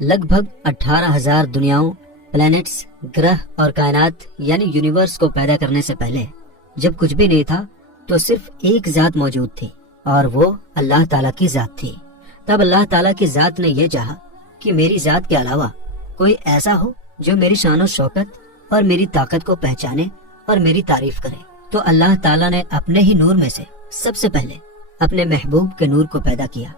لگ بھگ 18,000 دنیاؤں، پلانٹس، گرہ اور کائنات یعنی یونیورس کو پیدا کرنے سے پہلے جب کچھ بھی نہیں تھا تو صرف ایک ذات موجود تھی اور وہ اللہ تعالیٰ کی ذات تھی۔ تب اللہ تعالیٰ کی ذات نے یہ چاہا کہ میری ذات کے علاوہ کوئی ایسا ہو جو میری شان و شوکت اور میری طاقت کو پہچانے اور میری تعریف کرے، تو اللہ تعالیٰ نے اپنے ہی نور میں سے سب سے پہلے اپنے محبوب کے نور کو پیدا کیا۔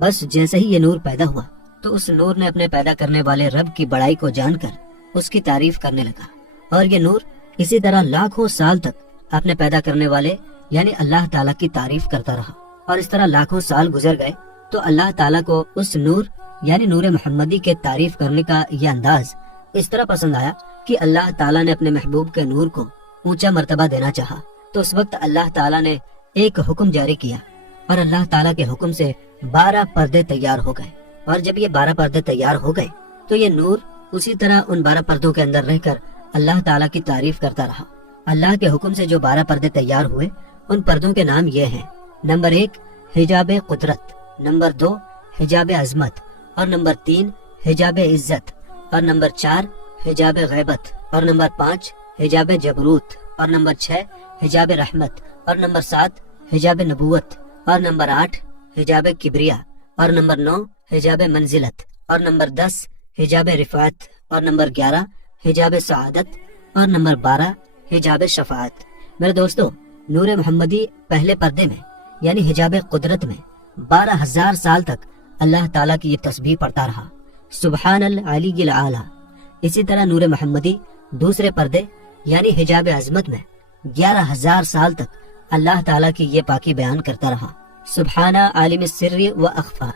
بس جیسے ہی یہ نور پیدا ہوا تو اس نور نے اپنے پیدا کرنے والے رب کی بڑائی کو جان کر اس کی تعریف کرنے لگا، اور یہ نور اسی طرح لاکھوں سال تک اپنے پیدا کرنے والے یعنی اللہ تعالیٰ کی تعریف کرتا رہا۔ اور اس طرح لاکھوں سال گزر گئے تو اللہ تعالیٰ کو اس نور یعنی نور محمدی کے تعریف کرنے کا یہ انداز اس طرح پسند آیا کہ اللہ تعالیٰ نے اپنے محبوب کے نور کو اونچا مرتبہ دینا چاہا۔ تو اس وقت اللہ تعالیٰ نے ایک حکم جاری کیا، اور اللہ تعالیٰ کے حکم سے 12 پردے تیار ہو گئے۔ اور جب یہ 12 پردے تیار ہو گئے تو یہ نور اسی طرح ان 12 پردوں کے اندر رہ کر اللہ تعالیٰ کی تعریف کرتا رہا۔ اللہ کے حکم سے جو 12 پردے تیار ہوئے ان پردوں کے نام یہ ہیں: نمبر 1 حجاب قدرت، نمبر 2 حجاب عظمت، اور نمبر 3 حجاب عزت، اور نمبر 4 حجاب غیبت، اور نمبر 5 حجاب جبروت، اور نمبر 6 حجاب رحمت، اور نمبر 7 حجاب نبوت، اور نمبر 8 حجاب کبریا، اور نمبر 9 حجاب منزلت، اور نمبر 10 حجاب رفعت، اور نمبر 11 حجاب سعادت، اور نمبر 12 حجاب شفاعت۔ میرے دوستو، نور محمدی پہلے پردے میں یعنی حجاب قدرت میں 12,000 سال تک اللہ تعالیٰ کی یہ تسبیح پڑھتا رہا، سبحان العلی العالی۔ اسی طرح نور محمدی دوسرے پردے یعنی حجاب عظمت میں 11,000 سال تک اللہ تعالیٰ کی یہ پاکی بیان کرتا رہا، سبحان عالم السر و اخفا۔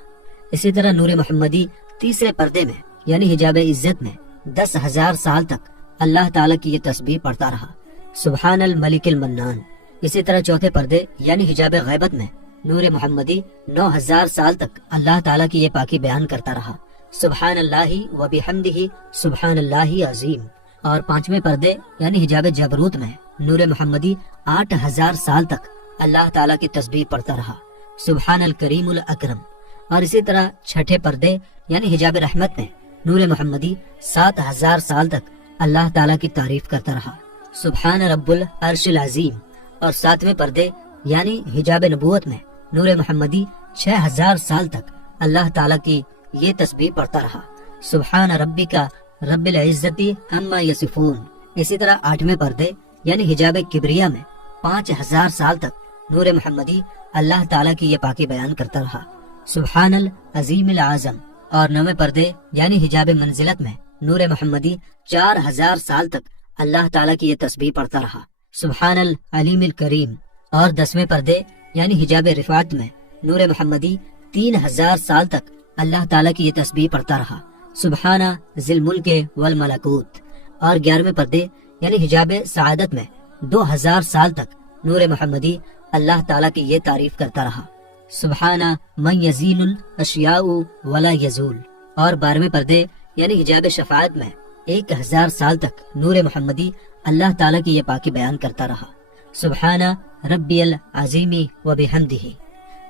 اسی طرح نور محمدی تیسرے پردے میں یعنی حجاب عزت میں 10,000 سال تک اللہ تعالیٰ کی یہ تسبیح پڑھتا رہا، سبحان الملک المنان۔ اسی طرح چوتھے پردے یعنی حجاب غیبت میں نور محمدی 9,000 سال تک اللہ تعالیٰ کی یہ پاکی بیان کرتا رہا، سبحان اللہ و بحمدہ سبحان اللہ عظیم۔ اور پانچویں پردے یعنی حجاب جبروت میں نور محمدی 8,000 سال تک اللہ تعالیٰ کی تسبیح پڑھتا رہا، سبحان الکریم الاکرم۔ اور اسی طرح چھٹے پردے یعنی حجاب رحمت میں نور محمدی 7,000 سال تک اللہ تعالیٰ کی تعریف کرتا رہا، سبحان رب العرش العظیم۔ اور ساتویں پردے یعنی حجاب نبوت میں نور محمدی 6,000 سال تک اللہ تعالیٰ کی یہ تسبیح پڑھتا رہا، سبحان ربک رب العزت عما یصفون۔ اسی طرح آٹھویں پردے یعنی حجاب کبریا میں 5,000 سال تک نور محمدی اللہ تعالیٰ کی یہ پاکی بیان کرتا رہا، سبحان العظیم العظم۔ اور نویں پردے یعنی حجاب منزلت میں نور محمدی 4,000 سال تک اللہ تعالیٰ کی یہ تسبیح پڑھتا رہا، سبحان العلیم الکریم۔ اور 10ویں پردے یعنی حجاب رفعت میں نور محمدی 3,000 سال تک اللہ تعالیٰ کی یہ تسبیح پڑھتا رہا، سبحان ذی الملک والملکوت۔ اور 11ویں پردے یعنی حجاب سعادت میں 2,000 سال تک نور محمدی اللہ تعالیٰ کی یہ تعریف کرتا رہا، سبحان من یزیل الاشیاء ولا یزول۔ اور 12ویں پردے یعنی حجاب شفاعت میں 1,000 سال تک نور محمدی اللہ تعالیٰ کی یہ پاکی بیان کرتا رہا، سبحان ربی العظیم و بحمدہ۔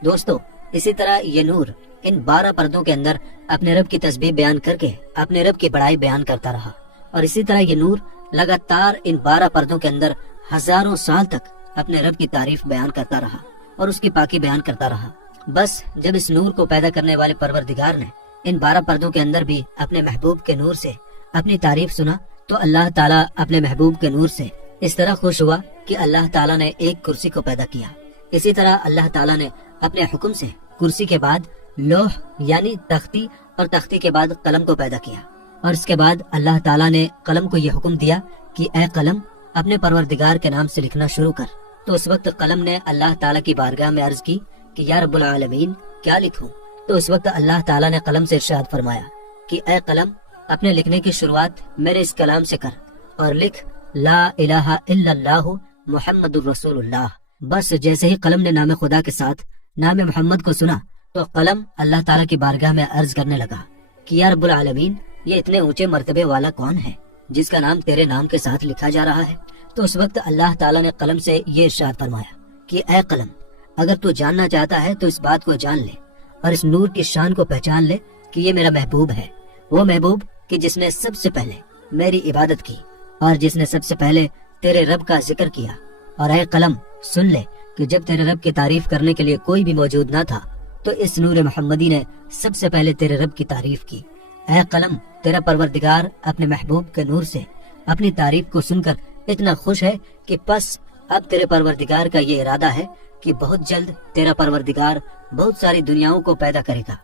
دوستو، اسی طرح یہ نور ان 12 پردوں کے اندر اپنے رب کی تسبیح بیان کر کے اپنے رب کی بڑائی بیان کرتا رہا، اور اسی طرح یہ نور لگاتار ان 12 پردوں کے اندر ہزاروں سال تک اپنے رب کی تعریف بیان کرتا رہا اور اس کی پاکی بیان کرتا رہا۔ بس جب اس نور کو پیدا کرنے والے پروردگار نے ان 12 پردوں کے اندر بھی اپنے محبوب کے نور سے اپنی تعریف سنا تو اللہ تعالیٰ اپنے محبوب کے نور سے اس طرح خوش ہوا کہ اللہ تعالیٰ نے ایک کرسی کو پیدا کیا۔ اسی طرح اللہ تعالیٰ نے اپنے حکم سے کرسی کے بعد لوح یعنی تختی اور تختی کے بعد قلم کو پیدا کیا، اور اس کے بعد اللہ تعالیٰ نے قلم کو یہ حکم دیا کہ اے قلم اپنے پروردگار کے نام سے لکھنا شروع کر۔ تو اس وقت قلم نے اللہ تعالیٰ کی بارگاہ میں عرض کی کہ یا رب العالمین کیا لکھوں؟ تو اس وقت اللہ تعالیٰ نے قلم سے ارشاد فرمایا کہ اے قلم اپنے لکھنے کی شروعات میرے اس کلام سے کر اور لکھ لا الہ الا اللہ محمد الرسول اللہ۔ بس جیسے ہی قلم نے نام خدا کے ساتھ نام محمد کو سنا تو قلم اللہ تعالیٰ کی بارگاہ میں عرض کرنے لگا کہ یا رب العالمین یہ اتنے اونچے مرتبے والا کون ہے جس کا نام تیرے نام کے ساتھ لکھا جا رہا ہے؟ تو اس وقت اللہ تعالیٰ نے قلم سے یہ ارشاد فرمایا کہ اے قلم اگر تو جاننا چاہتا ہے تو اس بات کو جان لے اور اس نور کی شان کو پہچان لے کہ یہ میرا محبوب ہے وہ محبوب کہ جس نے سب سے پہلے میری عبادت کی اور جس نے سب سے پہلے تیرے رب کا ذکر کیا۔ اور اے قلم سن لے کہ جب تیرے رب کی تعریف کرنے کے لیے کوئی بھی موجود نہ تھا تو اس نور محمدی نے سب سے پہلے تیرے رب کی تعریف کی۔ اے قلم، تیرا پروردگار اپنے محبوب کے نور سے اپنی تعریف کو سن کر اتنا خوش ہے کہ بس اب تیرے پروردگار کا یہ ارادہ ہے کہ بہت جلد تیرا پروردگار بہت ساری دنیاؤں کو پیدا کرے گا،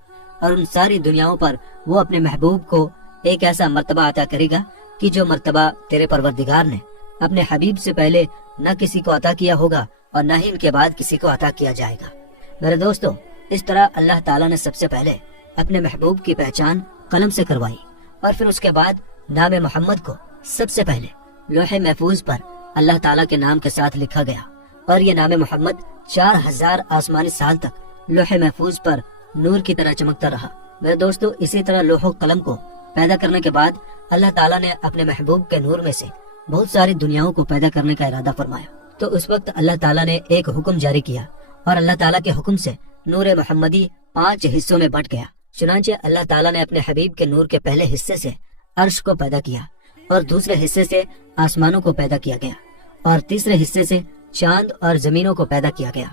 اور ان ساری دنیاؤں پر وہ اپنے محبوب کو ایک ایسا مرتبہ عطا کرے گا کہ جو مرتبہ تیرے پروردگار نے اپنے حبیب سے پہلے نہ کسی کو عطا کیا ہوگا اور نہ ہی ان کے بعد کسی کو عطا کیا جائے گا۔ میرے دوستو، اس طرح اللہ تعالیٰ نے سب سے پہلے اپنے محبوب کی پہچان قلم سے کروائی، اور پھر اس کے بعد نام محمد کو سب سے پہلے لوح محفوظ پر اللہ تعالیٰ کے نام کے ساتھ لکھا گیا، اور یہ نام محمد 4000 آسمانی سال تک لوح محفوظ پر نور کی طرح چمکتا رہا۔ میرے دوستو، اسی طرح لوح و قلم کو پیدا کرنے کے بعد اللہ تعالیٰ نے اپنے محبوب کے نور میں سے بہت ساری دنیاؤں کو پیدا کرنے کا ارادہ فرمایا۔ تو اس وقت اللہ تعالیٰ نے ایک حکم جاری کیا، اور اللہ تعالیٰ کے حکم سے نور محمدی 5 حصوں میں بٹ گیا۔ چنانچہ اللہ تعالیٰ نے اپنے حبیب کے نور کے پہلے حصے سے عرش کو پیدا کیا، اور دوسرے حصے سے آسمانوں کو پیدا کیا گیا، اور تیسرے حصے سے چاند اور زمینوں کو پیدا کیا گیا،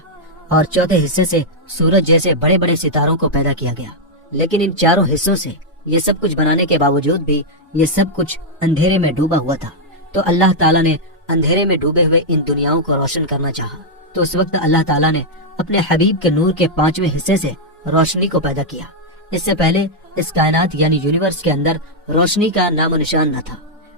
اور چوتھے حصے سے سورج جیسے بڑے بڑے ستاروں کو پیدا کیا گیا۔ لیکن ان چاروں حصوں سے یہ سب کچھ بنانے کے باوجود بھی یہ سب کچھ اندھیرے میں ڈوبا ہوا تھا۔ تو اللہ تعالیٰ نے اندھیرے میں ڈوبے ہوئے ان دنیاؤں کو روشن کرنا چاہا، تو اس وقت اللہ تعالیٰ نے اپنے حبیب کے نور کے 5ویں حصے سے روشنی کو پیدا کیا۔ اس سے پہلے اس کائنات یعنی یونیورس کے اندر روشنی کا نام و نشان نہ تھا۔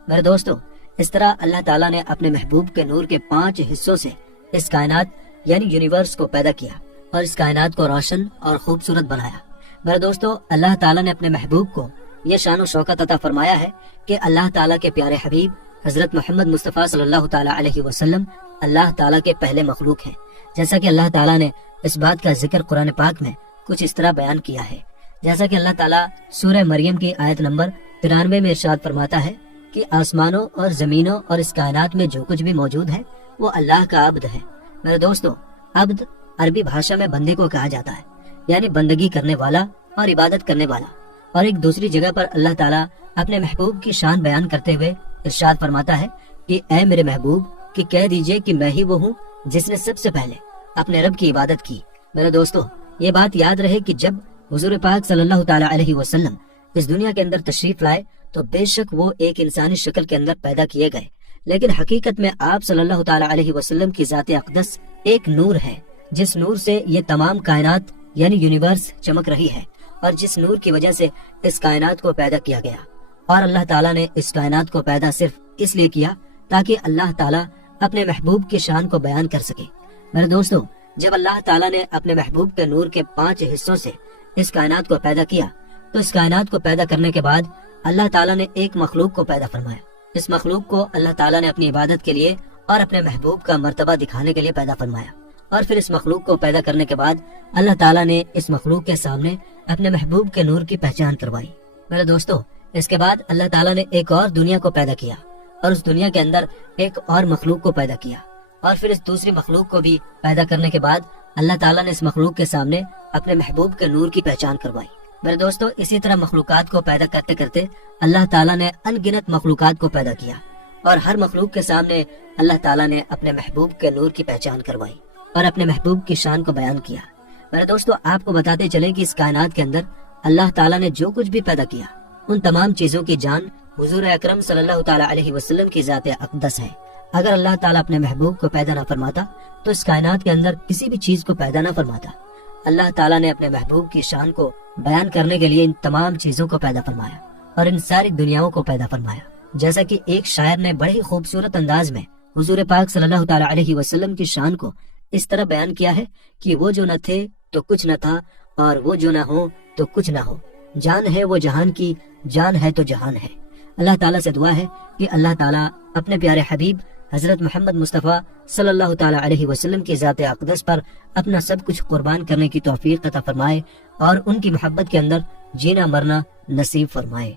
میرے دوستو، اس طرح اللہ تعالیٰ نے اپنے محبوب کے نور کے 5 حصوں سے اس کائنات یعنی یونیورس کو پیدا کیا، اور اس کائنات کو روشن اور خوبصورت بنایا۔ میرے دوستو، اللہ تعالیٰ نے اپنے محبوب کو یہ شان و شوکت عطا فرمایا ہے کہ اللہ تعالیٰ کے پیارے حبیب حضرت محمد مصطفیٰ صلی اللہ تعالیٰ علیہ وسلم اللہ تعالیٰ کے پہلے مخلوق ہیں، جیسا کہ اللہ تعالیٰ نے اس بات کا ذکر قرآن پاک میں کچھ اس طرح بیان کیا ہے، جیسا کہ اللہ تعالیٰ سورہ مریم کی آیت نمبر 93 میں ارشاد فرماتا ہے کہ آسمانوں اور زمینوں اور اس کائنات میں جو کچھ بھی موجود ہے وہ اللہ کا عبد ہے۔ میرے دوستو، عبد عربی بھاشا میں بندے کو کہا جاتا ہے، یعنی بندگی کرنے والا اور عبادت کرنے والا۔ اور ایک دوسری جگہ پر اللہ تعالیٰ اپنے محبوب کی شان بیان کرتے ہوئے ارشاد فرماتا ہے کہ اے میرے محبوب کہ کہہ دیجئے کہ میں ہی وہ ہوں جس نے سب سے پہلے اپنے رب کی عبادت کی۔ میرے دوستو، یہ بات یاد رہے کہ جب حضور پاک صلی اللہ تعالیٰ علیہ وسلم اس دنیا کے اندر تشریف لائے تو بے شک وہ ایک انسانی شکل کے اندر پیدا کیے گئے، لیکن حقیقت میں آپ صلی اللہ تعالیٰ علیہ وسلم کی ذات اقدس ایک نور ہے، جس نور سے یہ تمام کائنات یعنی یونیورس چمک رہی ہے، اور جس نور کی وجہ سے اس کائنات کو پیدا کیا گیا۔ اور اللہ تعالیٰ نے اس کائنات کو پیدا صرف اس لیے کیا تاکہ اللہ تعالیٰ اپنے محبوب کی شان کو بیان کر سکے۔ میرے دوستو، جب اللہ تعالیٰ نے اپنے محبوب کے نور کے 5 حصوں سے اس کائنات کو پیدا کیا تو اس کائنات کو پیدا کرنے کے بعد اللہ تعالیٰ نے ایک مخلوق کو پیدا فرمایا۔ اس مخلوق کو اللہ تعالیٰ نے اپنی عبادت کے لیے اور اپنے محبوب کا مرتبہ دکھانے کے لیے پیدا فرمایا، اور پھر اس مخلوق کو پیدا کرنے کے بعد اللہ تعالیٰ نے اس مخلوق کے سامنے اپنے محبوب کے نور کی پہچان کروائی۔ میرے دوستو، اس کے بعد اللہ تعالیٰ نے ایک اور دنیا کو پیدا کیا، اور اس دنیا کے اندر ایک اور مخلوق کو پیدا کیا، اور پھر اس دوسری مخلوق کو بھی پیدا کرنے کے بعد اللہ تعالیٰ نے اس مخلوق کے سامنے اپنے محبوب کے نور کی پہچان کروائی۔ میرے دوستو، اسی طرح مخلوقات کو پیدا کرتے کرتے اللہ تعالیٰ نے ان گنت مخلوقات کو پیدا کیا، اور ہر مخلوق کے سامنے اللہ تعالیٰ نے اپنے محبوب کے نور کی پہچان کروائی اور اپنے محبوب کی شان کو بیان کیا۔ میرے دوستو، آپ کو بتاتے چلیں کہ اس کائنات کے اندر اللہ تعالیٰ نے جو کچھ بھی پیدا کیا ان تمام چیزوں کی جان حضور اکرم صلی اللہ تعالیٰ علیہ وسلم کی ذات اقدس ہے۔ اگر اللہ تعالیٰ اپنے محبوب کو پیدا نہ فرماتا تو اس کائنات کے اندر کسی بھی چیز کو پیدا نہ فرماتا۔ اللہ تعالیٰ نے اپنے محبوب کی شان کو بیان کرنے کے لیے ان تمام چیزوں کو پیدا فرمایا اور ان ساری دنیاؤں کو پیدا فرمایا، جیسا کہ ایک شاعر نے بڑے ہی خوبصورت انداز میں حضور پاک صلی اللہ تعالیٰ علیہ وسلم کی شان کو اس طرح بیان کیا ہے کہ وہ جو نہ تھے تو کچھ نہ تھا، اور وہ جو نہ ہو تو کچھ نہ ہو، جان ہے وہ جہان کی، جان ہے تو جہان ہے۔ اللہ تعالیٰ سے دعا ہے کہ اللہ تعالیٰ اپنے پیارے حبیب حضرت محمد مصطفیٰ صلی اللہ تعالیٰ علیہ وسلم کی ذات اقدس پر اپنا سب کچھ قربان کرنے کی توفیق عطا فرمائے اور ان کی محبت کے اندر جینا مرنا نصیب فرمائے۔